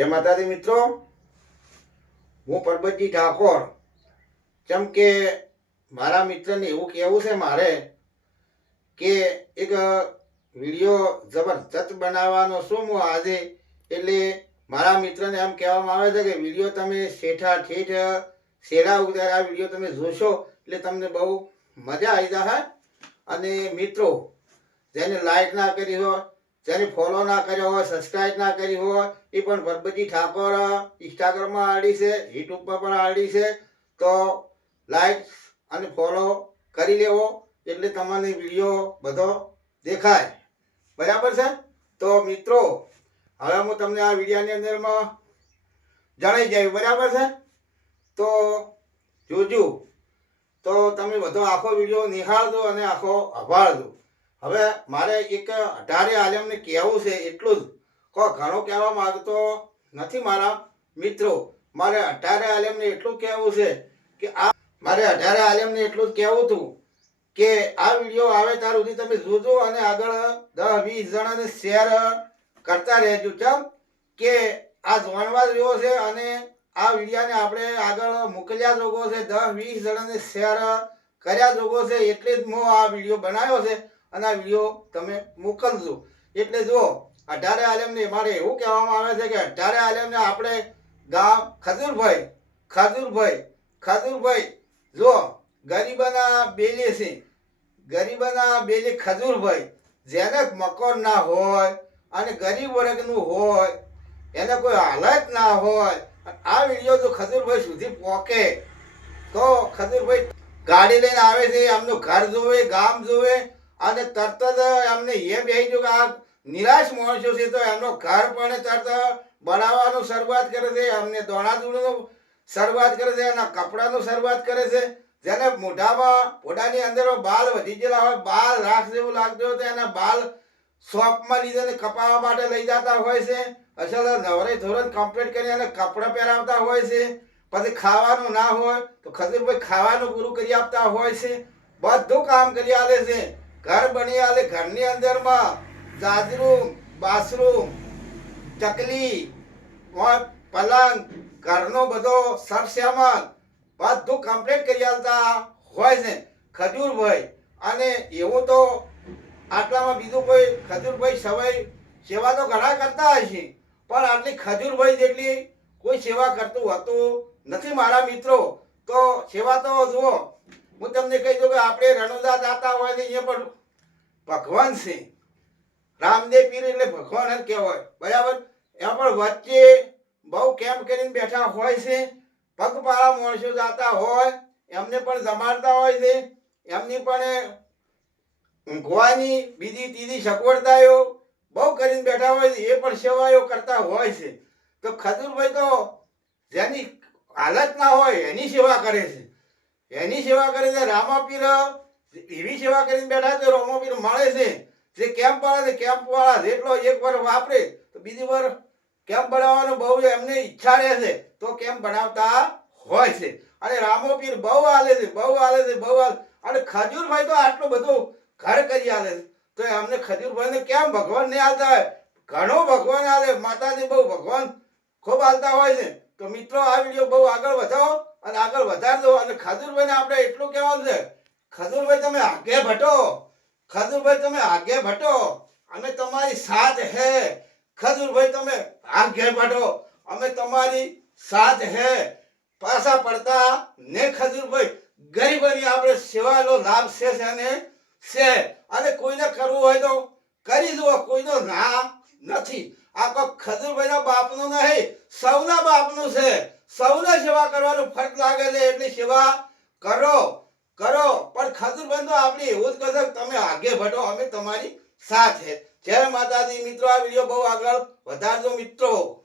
જય માતાજી મિત્રો, હું પરબતજી ઠાકોર. જેમ કે મારા મિત્રને એવું કહેવું છે મારે કે એક વીડિયો જબરજસ્ત બનાવવાનો શું હું આજે. એટલે મારા મિત્રને એમ કહેવામાં આવે છે કે વીડિયો તમે શેઠા ઠેઠ શેરા ઉતાર આ વીડિયો તમે જોશો એટલે તમને બહુ મજા આવી જશે. અને મિત્રો, જેને લાઈક ના કરી હોય જેને ફોલો ના કર્યો હોય સબસ્ક્રાઇબ ના કરી હોય, એ પણ ભરબતી ઠાકોર ઇન્સ્ટાગ્રામમાં આડી છે, યુટ્યુબમાં પણ આડી છે, તો લાઈક અને ફોલો કરી લેવો, એટલે તમને વીડિયો બધો દેખાય. બરાબર છે? તો મિત્રો, હવે હું તમને આ વિડીયાની અંદરમાં જણાઈ જાય બરાબર છે? તો જોજો. તો તમે બધો આખો વીડિયો નિહાળજો અને આખો અભાળજો હવે મારે એક અઢારે આલમને કહેવું છે, એટલું જ. કો, ઘણો કહેવા માગતો નથી મારા મિત્રો. મારે અઢારે આલમને એટલું કહેવું છે કે આ મારે અઢારે આલમને એટલું જ કહેવું હતું કે આ વીડિયો આવે ત્યાર સુધી તમે જોજો અને આગળ દસ, વીસ જણાને શેર કરતા રહેજો. ચમ કે આ જાણવા જેવો છે અને આ વિડીયાને આપણે આગળ મોકલ્યા જોગો છે. દસ, વીસ જણાને શેર કર્યા જોગો છે. એટલે જ હું આ વીડિયો બનાવ્યો છે. અને આ વીડિયો તમે મોકલજો. એટલે જુઓ અઢારે આલમને મારે એવું કહેવામાં આવે છે કે અઢારે આલમને આપણે ગામ ખજૂરભાઈ ખજૂરભાઈ, ખજુરભાઈ જુઓ ગરીબના બેલે છે, ગરીબના બેલે ખજૂરભાઈ, જેને મકાન ના હોય અને ગરીબ વર્ગનું હોય, એને કોઈ હાલત ના હોય, આ વીડિયો જો ખજૂરભાઈ સુધી પહોંચે તો ખજૂરભાઈ ગાડી લઈને આવે છે એમનું ઘર જોવે, ગામ જોવે અને તરત જ એમને એ બેસી જો કે આ નિરાશ માણસો છે તો એમનો ઘર પણ તરત બનાવવાનું શરૂઆત કરે છે. એમને દોણાદૂણનું શરૂઆત કરે છે એના કપડાનું શરૂઆત કરે છે. જેને મોઢામાં મોઢાની અંદર બાલ વધી ગયેલા હોય, બાલ રાખ જેવું લાગતું હોય તો એના બાલ શોપમાં લીધે કપાવવા માટે લઈ જતા હોય છે. અસલ નવરે ધોરણ કમ્પ્લીટ કરી અને કપડાં પહેરાવતા હોય છે. પછી ખાવાનું ના હોય તો ખજૂરભાઈ ખાવાનું પૂરું કરી આપતા હોય છે. બધું કામ કરી આવે છે. ઘર બની આલે ઘરની અંદરમાં જાજરૂમ, બાથરૂમ, ચકલી પલંગ, ઘરનો બધો સરસામાન બધું કમ્પ્લીટ કરી આલતા હોય છે, ખજૂરભાઈ. અને એવું તો આટલામાં બીજું કોઈ ખજૂરભાઈ સવાઈ સેવા તો ઘણા કરતા હશે, પણ આટલી ખજૂરભાઈ જેટલી કોઈ સેવા કરતું હતું નથી. મારા મિત્રો, તો સેવા તો જુઓ હું તમને કહી દઉં કે આપણે રણુદા દાતા હોય ને અહીંયા પણ ભગવાન છે રામદેવ પીર એટલે ભગવાન જ કહેવાય. બરાબર? એમાં પણ વચ્ચે બહુ કેમ્પ કરીને બેઠા હોય છે, પગપાળા માણસો જાતા હોય, એમને પણ જમાડતા હોય છે, એમની પણ ઊંઘવાની બીજી ત્રીજી સગવડતાઓ બહુ કરીને બેઠા હોય છે, એ પણ સેવાઓ કરતા હોય છે. તો ખજૂરભાઈ તો જેની હાલત ના હોય એની સેવા કરે છે. એની સેવા કરે છે રામાપીર, એવી સેવા કરીને બેઠા છે, રામાપીર મળે છે. જે કેમ્પ વાળા છે, કેમ્પ વાળા જેટલો એક વાર વાપરે, તો બીજી વાર કેમ્પ બનાવવાનો બહુ એમને ઈચ્છા રહે છે, તો કેમ્પ બનાવતા હોય છે. અને રામોપીર બહુ હાલે છે, બહુ હાલે છે, બહુ હાલે અને ખજૂરભાઈ તો આટલું બધું ઘર કરી હાલે છે. તો અમને ખજૂરભાઈને કેમ ભગવાન ને હાલતા હોય? ઘણો ભગવાન હાલે માતાજી બહુ ભગવાન ખૂબ હાલતા હોય છે. તો મિત્રો, આ વીડિયો બહુ આગળ વધાવો અને આગળ વધારજો. અને ખજૂરભાઈને આપણે એટલું કહેવાનું છે, ખજૂરભાઈ, તમે આગે ભટો. ખજૂરભાઈ, તમે આગે ભટો. અમે તમારી સાથ હે. ખજૂરભાઈ, તમે આગે ભટો. અમે તમારી સાથ હે. પાછા પડતા ને ખજૂરભાઈ, ગરીબોની આપણે સેવાનો લાભ છે અને છે. અને કોઈને કરવું હોય તો કરી દો કોઈનો ના નથી. આ કોઈ ખજૂરભાઈના બાપનું નહીં, સૌના બાપનું છે. સૌને સેવા કરવાનું ફરક લાગે છે એટલી સેવા કરો કરો. પણ ખજૂરભાઈ બંધો આપણે એવું જ કહે તમે આગે ભટો, અમે તમારી સાથે. જય માતાજી. મિત્રો, આ વીડિયો બહુ આગળ વધારજો મિત્રો.